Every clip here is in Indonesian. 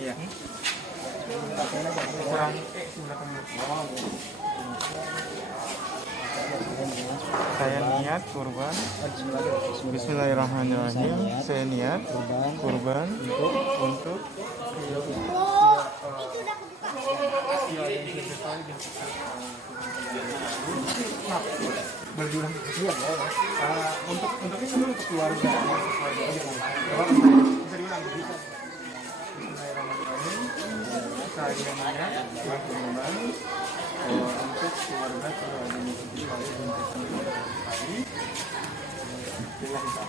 Iya. Kurang di belakang. Saya niat kurban. Bismillahirrahmanirrahim. Saya niat kurban untuk berjuang untuk itu untuk keluarga. Bisa diulang bisa. Bismillahirrahmanirrahim. Saya niat kurban untuk keluarga keluarga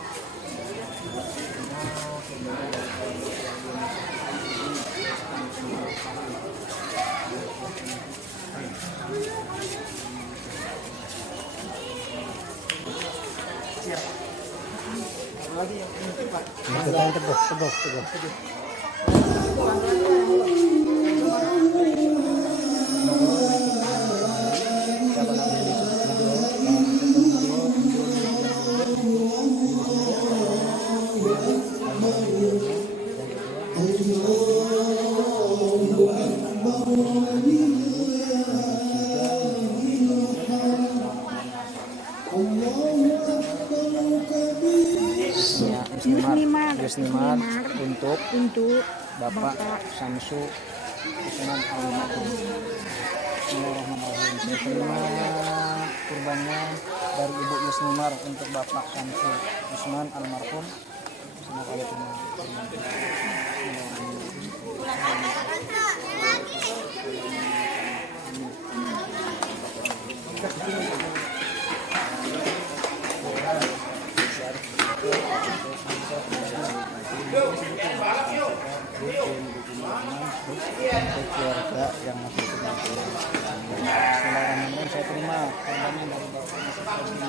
lagi yang cepat. Teguh. Yusnimar untuk Bapak Samsu Usman almarhum. Bismillahirrahmanirrahim. Saya terima kurbannya dari Ibu Yusnimar untuk Bapak Samsu Usman almarhum. Semoga Allah terima. Keluarga yang masih Bismillahirrahmanirrahim. Saya terima kurbannya dari Bapak satu.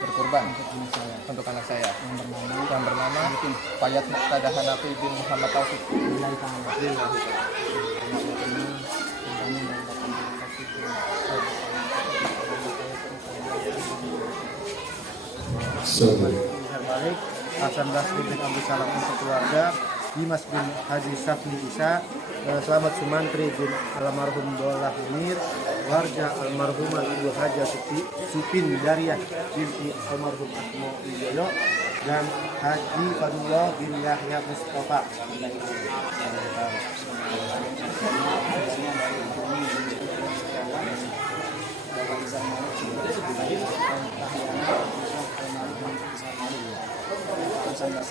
berkurban untuk anak saya yang bernama Fayat Muqtada Hanafi bin Muhammad Taufik. Balik Hasan Basri bin Abdul Salam untuk keluarga, Dimas bin Haji Safni Isa, Selamat Sumantri bin almarhum Dolah Munir, warga almarhumah Ibu Haja Supin Dariah binti almarhum Asmo Wijoyo, dan Haji Fadullah bin Yahya Mustafa. Selamat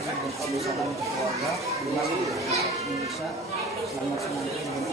keluarga, Indonesia, selamat Sumantri bin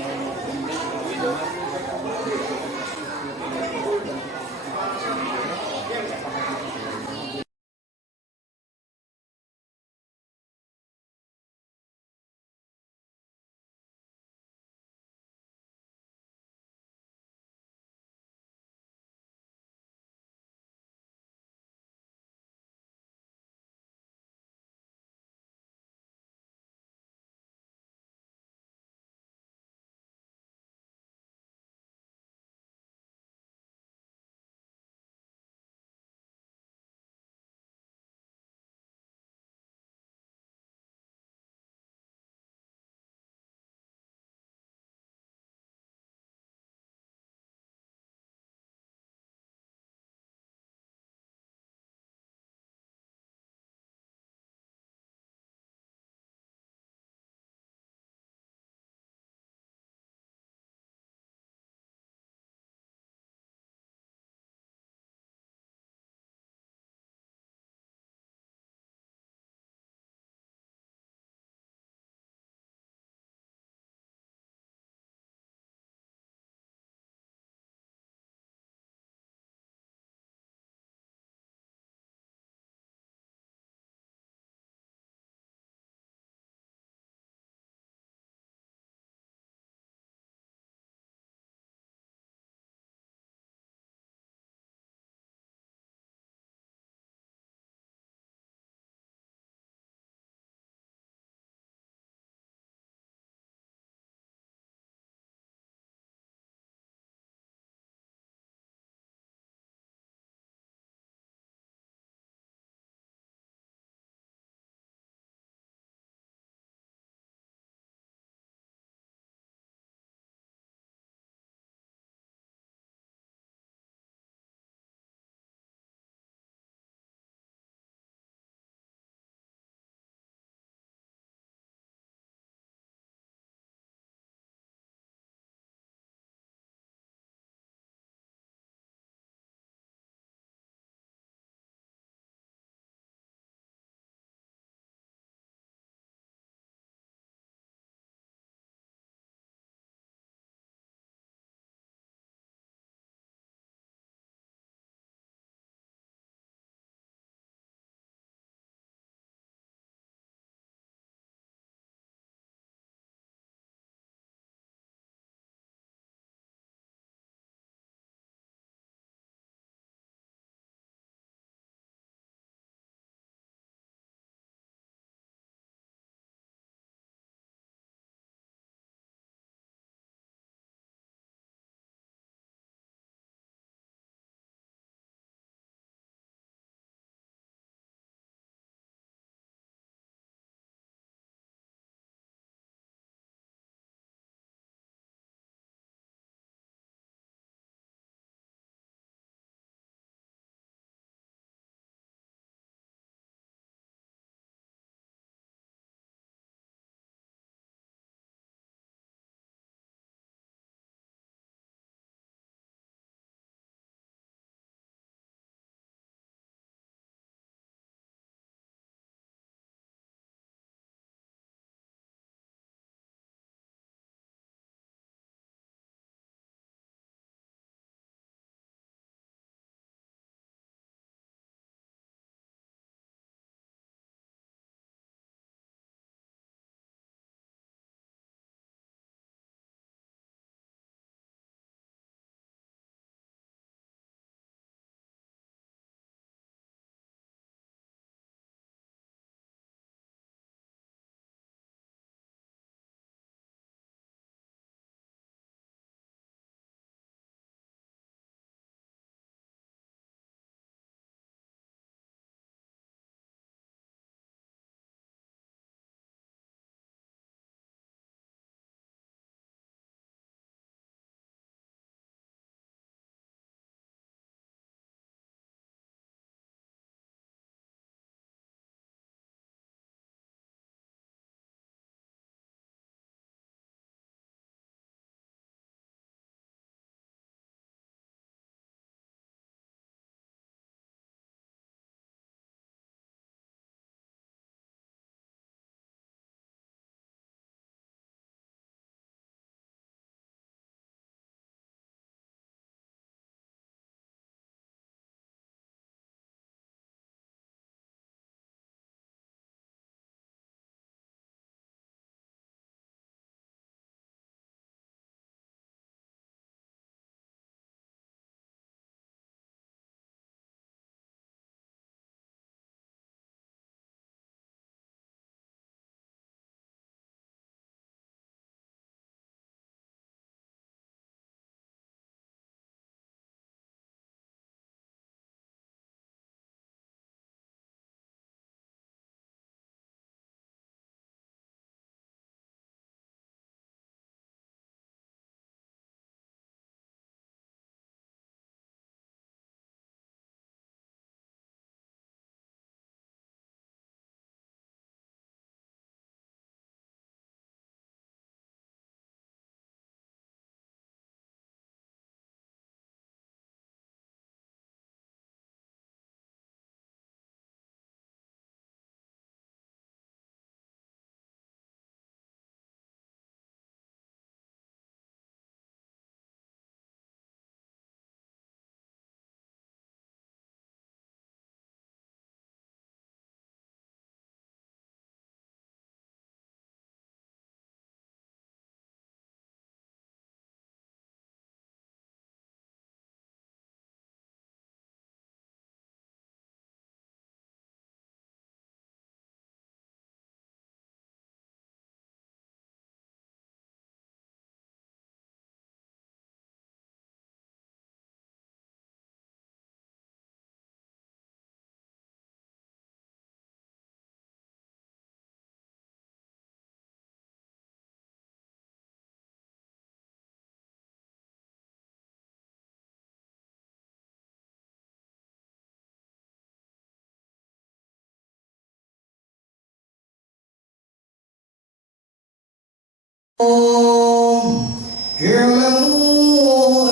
اعلموا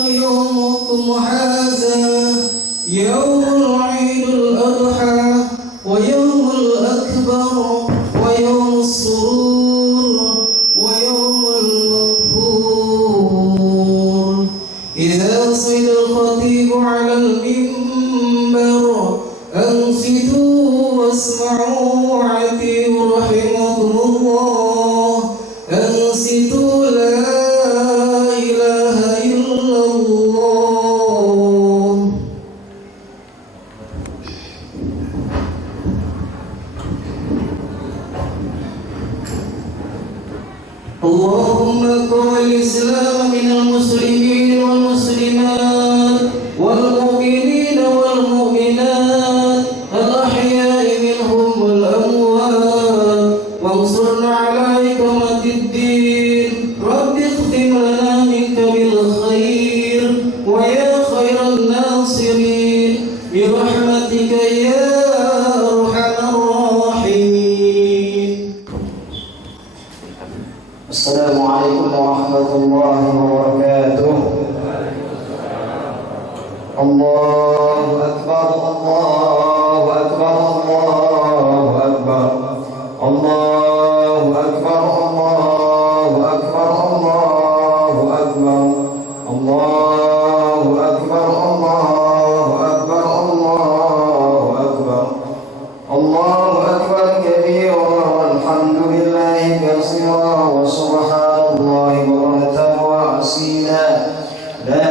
أن يومكم هذا يوم العيد الأضحى ويوم الأكبر ويوم السرور ويوم المغفور. إذا صعد الخطيب على المنبر أنصتوا واسمعوا وعتيوا رحمكم الله. أنصتوا لا إله إلا الله. اللهم اقبل الإسلام من المسلمين والمسلمات والمؤمنين والمؤمنات الأحياء منهم والأموات وانصرنا على إقامة الدين. رب اختم لنا منك بالخير ويا خير الناصرين برحمتك يا أرحم الراحمين. السلام عليكم ورحمة الله وبركاته. الله أكبر الله أكبر الله أكبر الله أكبر الله أكبر الله أكبر الله أكبر الله أكبر الله أكبر الله أكبر كبيرا والحمد لله كثيرا وسبحان الله بكرة وأصيلا. لا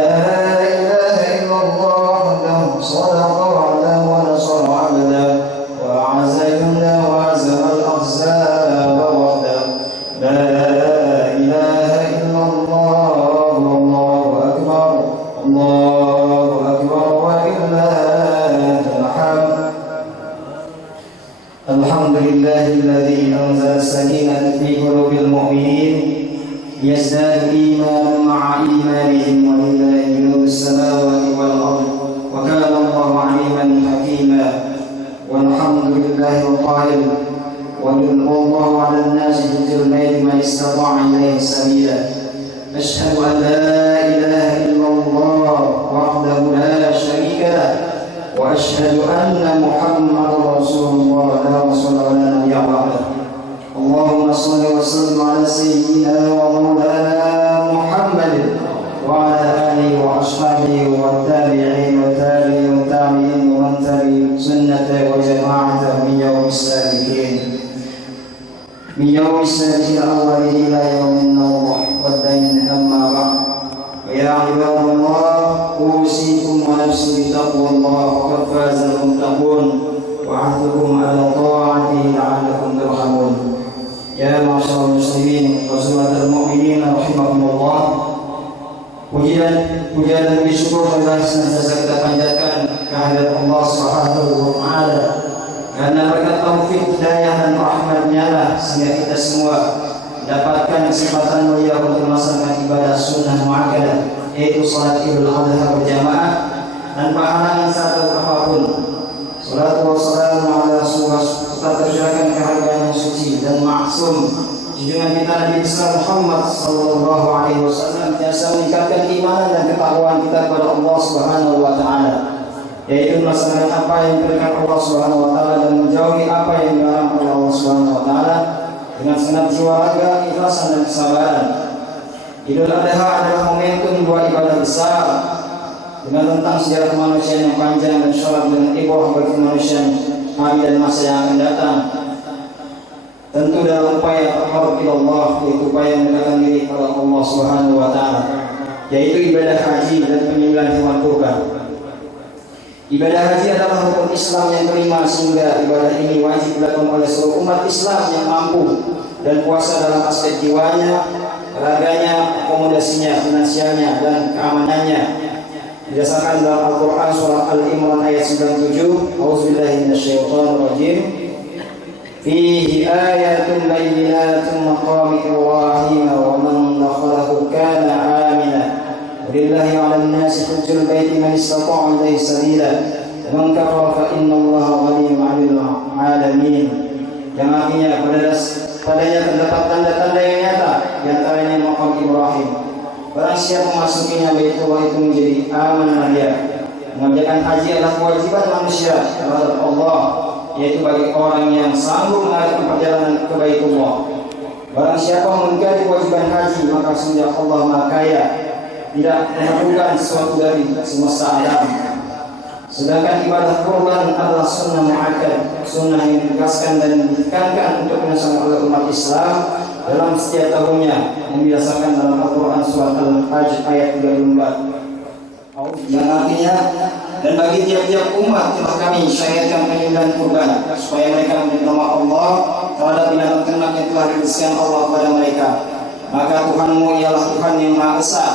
إله إلا الله وحده صدق وعده ونصر عبده وأعز جنده وهزم الأحزاب وحده. لا إله إلا الله والله أكبر الله أكبر ولله الحمد. الحمد لله الذي أنزل السكينة في قلوب المؤمنين ليزدادوا إيمانا مع إيمانهم ولله جنود السماوات والأرض وكان الله عليما حكيما. والحمد لله القائل والله على الناس حج البيت من استطاع إليه سبيلا. أشهد أن لا إله إلا الله وحده لا شريك له وأشهد أن محمدا رسول الله لا رسول ولا نبي بعده. اللهم صل وسلم على سيدنا ومولانا محمد وعلى آله وأصحابه والتابعين والتابعين والتابعين ومن تبع سنته وجماعته من يوم السابقين من يوم السابقين الأولين إلى يوم النوح والدين. أما بعد يا عباد الله أوصيكم ونفسي بتقوى الله وقد فاز المتقون وعهدكم على طاعته لعلكم ترحمون. Ya masyaallah muslimin wa sunnatul mu'minin rahimakumullah. Pujian dan puji syukur marilah senantiasa kita panjatkan kehadirat Allah Subhanahu wa taala. Karena berkat taufik hidayah dan rahmat-Nya lah sehingga kita semua mendapatkan kesempatan mulia untuk melaksanakan ibadah sunnah muakkadah, yaitu salat Idul Adha berjamaah tanpa halangan satu apapun. Salatu wassalamu ala Rasulullah, tetap tercurahkan kehargaan yang suci dan maksum junjungan kita Nabi besar Muhammad sallallahu alaihi wasallam, biasa meningkatkan keimanan dan ketakwaan kita kepada Allah Subhanahu wa taala, yaitu melaksanakan apa yang diperintahkan Allah Subhanahu wa taala dan menjauhi apa yang dilarang oleh Allah Subhanahu wa taala dengan segenap jiwa raga, ikhlasan dan kesabaran. Idul Adha adalah momentum buat ibadah besar dengan tentang sejarah kemanusiaan yang panjang dan syarat dengan ibrah bagi kemanusiaan hari dan masa yang akan datang. Tentu dalam upaya taqarrub ila Allah, yaitu upaya mendekatkan diri kepada Allah Subhanahu wa taala, yaitu ibadah haji dan penyembelihan hewan kurban. Ibadah haji adalah rukun Islam yang kelima, sehingga ibadah ini wajib dilakukan oleh seluruh umat Islam yang mampu dan kuasa dalam aspek jiwanya, raganya, akomodasinya, finansialnya dan keamanannya. Berdasarkan dalam Al-Quran surah Al-Imran ayat 97, A'udzubillahi minasyaitonirrajim. Fihi ayatun bayyinatun maqami Ibrahim wa man dakhalahu kana amina. Walillahi 'alan nasi hajjul baiti man istata'a ilaihi sabila. Man kafara fa innallaha ghaniyyun 'anil 'alamin. Yang artinya pada padanya terdapat tanda-tanda yang nyata, di antaranya maqam Ibrahim. Barang siapa memasukinya Baitullah itu menjadi amanah dia. Mengerjakan haji adalah kewajiban manusia terhadap Allah, yaitu bagi orang yang sanggup melakukan perjalanan ke Baitullah. Barang siapa mengingkari kewajiban haji, maka sesungguhnya Allah Maha Kaya, tidak memerlukan sesuatu dari semesta alam. Sedangkan ibadah kurban adalah sunnah muakkad, sunnah yang ditegaskan dan ditekankan untuk menyelesaikan oleh umat Islam dalam setiap tahunnya, yang didasarkan dalam Al-Quran surat Al-Hajj ayat 34, yang artinya, dan bagi tiap-tiap umat telah kami syariatkan penyembelihan kurban supaya mereka memberi nama Allah terhadap binatang ternak yang telah dirizkikan Allah kepada mereka. Maka Tuhanmu ialah Tuhan yang Maha Esa.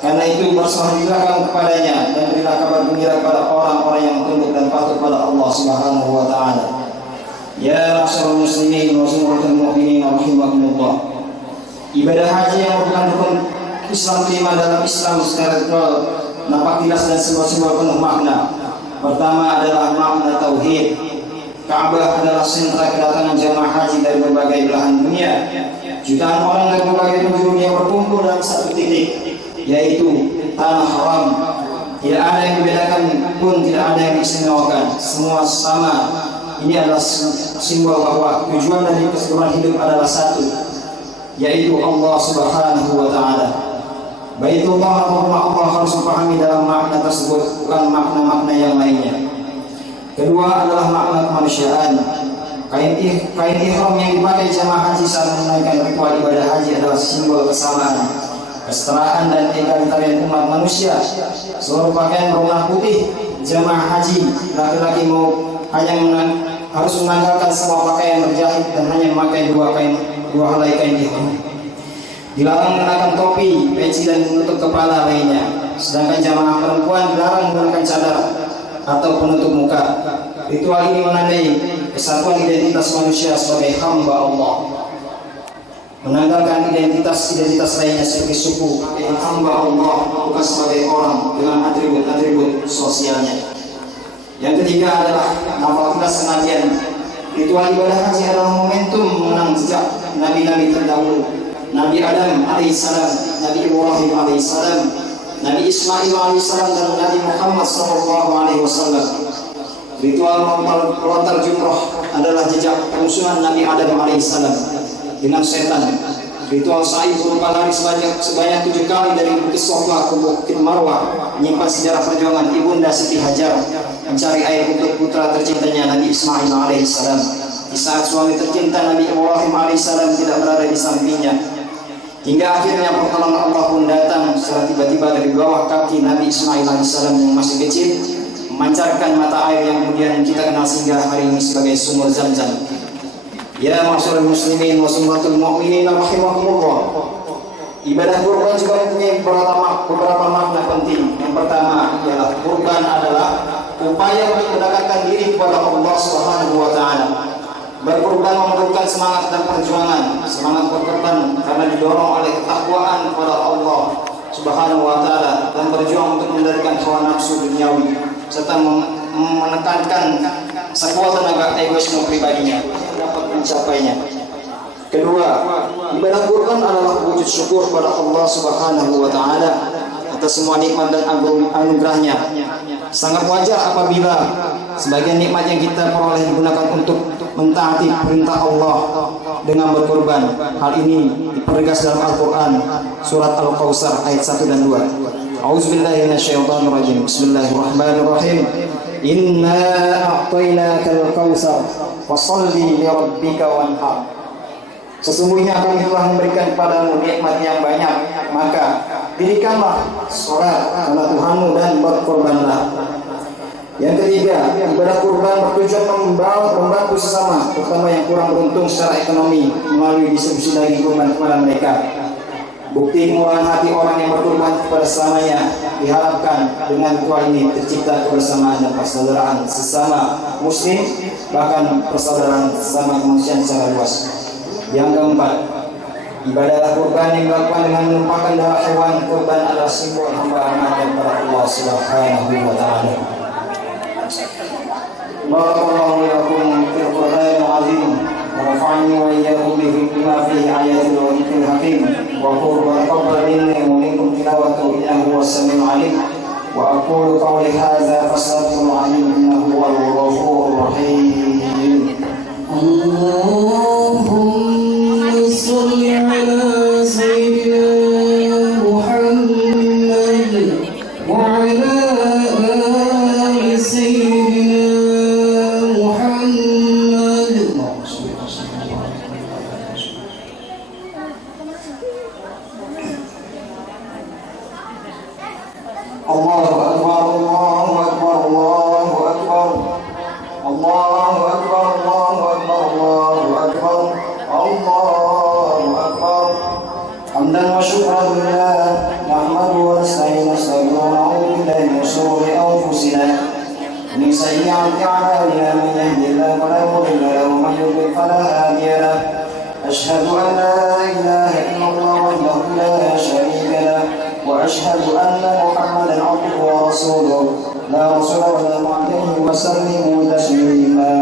Karena itu berserahlah kamu kepadanya dan berilah kabar gembira kepada orang-orang yang tunduk dan patuh pada Allah Subhanahu wa taala. Ya ma'syarul muslimin wa sumratul mu'minin rahimakumullah. Ibadah haji yang merupakan rukun Islam kelima dalam Islam secara total, nampak jelas dan sebuah penuh makna. Pertama adalah makna tauhid. Ka'bah adalah sentra kedatangan jamaah haji dari berbagai belahan dunia. Jutaan orang dari berbagai penjuru dunia berkumpul dalam satu titik, yaitu tanah haram. Tidak ada yang dibedakan pun tidak ada yang diistimewakan, semua sama. Ini adalah simbol bahwa tujuan dari keseluruhan hidup adalah satu, yaitu Allah Subhanahu wa taala. Baitullah atau rumah Allah harus dipahami dalam makna tersebut, bukan makna-makna yang lainnya. Kedua adalah makna kemanusiaan. Kain ihram yang dipakai jamaah haji saat menunaikan ritual ibadah haji adalah simbol kesamaan, kesetaraan dan egalitarian umat manusia. Seluruh pakaian berwarna putih jamaah haji laki-laki harus menanggalkan semua pakaian berjahit dan hanya memakai dua helai kain ihram. Dilarang mengenakan topi, peci dan menutup kepala lainnya. Sedangkan jamaah perempuan dilarang menggunakan cadar atau penutup muka. Ritual ini menandai kesatuan identitas manusia sebagai hamba Allah, menanggalkan identitas lainnya sebagai suku, hamba Allah bukan sebagai orang dengan atribut sosialnya. Yang ketiga adalah nampak sengajian. Ritual ibadah haji adalah momentum mengenang jejak nabi-nabi terdahulu, Nabi Adam alaihissalam, Nabi Ibrahim alaihissalam, Nabi Ismail alaihissalam, dan Nabi Muhammad sallallahu alaihi wasallam. Ritual melontar jumroh adalah jejak permusuhan Nabi Adam alaihissalam dengan setan. Ritual sa'i berupa lari sebanyak 7 kali dari Bukit Sofa ke Bukit Marwah menyimpan sejarah perjuangan Ibunda Siti Hajar mencari air untuk putra tercintanya Nabi Ismail alaihissalam di saat suami tercinta Nabi Ibrahim alaihissalam tidak berada di sampingnya. Hingga akhirnya pertolongan Allah pun datang secara tiba-tiba dari bawah kaki Nabi Ismail alaihissalam yang masih kecil, memancarkan mata air yang kemudian kita kenal sehingga hari ini sebagai sumur Zam-Zam. Ya ma'syarul muslimin wa sumratul mu'minin rahimakumullah. Ibadah kurban juga mempunyai beberapa makna penting. Yang pertama ialah kurban adalah upaya untuk mendekatkan diri kepada Allah Subhanahu wa taala. Berkurban memerlukan semangat dan perjuangan. Semangat berkurban karena didorong oleh ketakwaan kepada Allah Subhanahu wa taala dan berjuang untuk mengendalikan hawa nafsu duniawi serta menekankan sekuat tenaga egoisme pribadinya dapat mencapainya. Kedua, ibadah kurban adalah wujud syukur kepada Allah Subhanahu wa taala atas semua nikmat dan anugerahnya. Sangat wajar apabila sebagian nikmat yang kita peroleh digunakan untuk mentaati perintah Allah dengan berkorban. Hal ini dipertegas dalam Al-Quran surat Al-Kautsar ayat 1 dan 2. A'udzubillahi minasyaitonirrajim. Bismillahirrahmanirrahim. Inna a'tainakal kautsar fasholli li rabbika wanhar. Sesungguhnya kami telah memberikan kepadamu nikmat yang banyak, maka dirikanlah sholat karena Tuhanmu dan berkorbanlah. Yang ketiga, ibadah kurban bertujuan membantu sesama, terutama yang kurang beruntung secara ekonomi melalui distribusi daging kurban kepada mereka. Bukti kemurahan hati orang yang berkorban kepada sesamanya diharapkan dengan ritual ini tercipta kebersamaan dan persaudaraan sesama muslim, bahkan persaudaraan sesama kemanusiaan secara luas. Yang keempat, ibadah kurban yang dilakukan dengan menumpahkan darah hewan kurban adalah simbol hambaan kepada Allah Subhanahu wa taala. Barakallahu lakum fil Qur'anil azim wa nafa'ani wa iyyakum بما فيه آيات وذكر حكيم وقل وتقبل مني ومنكم تلاوته إنه هو السميع العليم وأقول قولي هذا فاستغفروا عليم إنه هو الغفور الرحيم. اللهم صل على سيدنا محمد وعلى آل سيدنا محمد. الله أكبر الله أكبر الله أكبر الله أكبر الله أكبر الله أكبر الله أكبر حمدا وشكرا لله نحمده ونستعين ونستغفره ونعوذ بالله من شرور أنفسنا ومن سيئات أعمالنا من يهده الله فلا مضل له ومن يضلل فلا هادي له أشهد أن لا إله إلا الله وحده لا شريك له وأشهد أن محمدا عبده ورسوله لا رسول ولا عليه وسلم تسليما.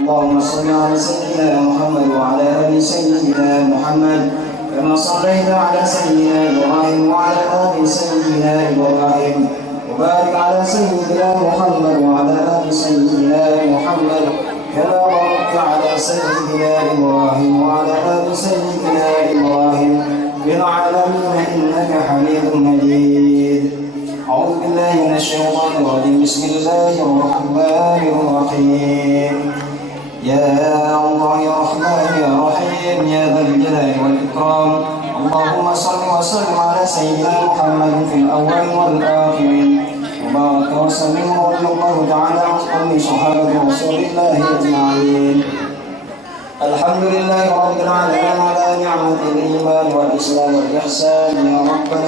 اللهم صل على سيدنا محمد وعلى آل سيدنا محمد كما صليت على سيدنا إبراهيم وعلى آل سيدنا إبراهيم وبارك على سيدنا محمد وعلى آل سيدنا محمد كما باركت على سيدنا إبراهيم وعلى آل سيدنا إبراهيم في العالمين إنك حميد مجيد. أعوذ بالله من الشيطان الرجيم. بسم الله الرحمن الرحيم. يا الله يا رحمن يا رحيم يا ذا الجلال والإكرام اللهم صل وسلم على سيدنا محمد في الأول والآخرين وبارك وسلم ورضي الله تعالى عن كل صحابة رسول الله أجمعين. الحمد لله رب العالمين على نعمة الإيمان والإسلام والإحسان يا ربنا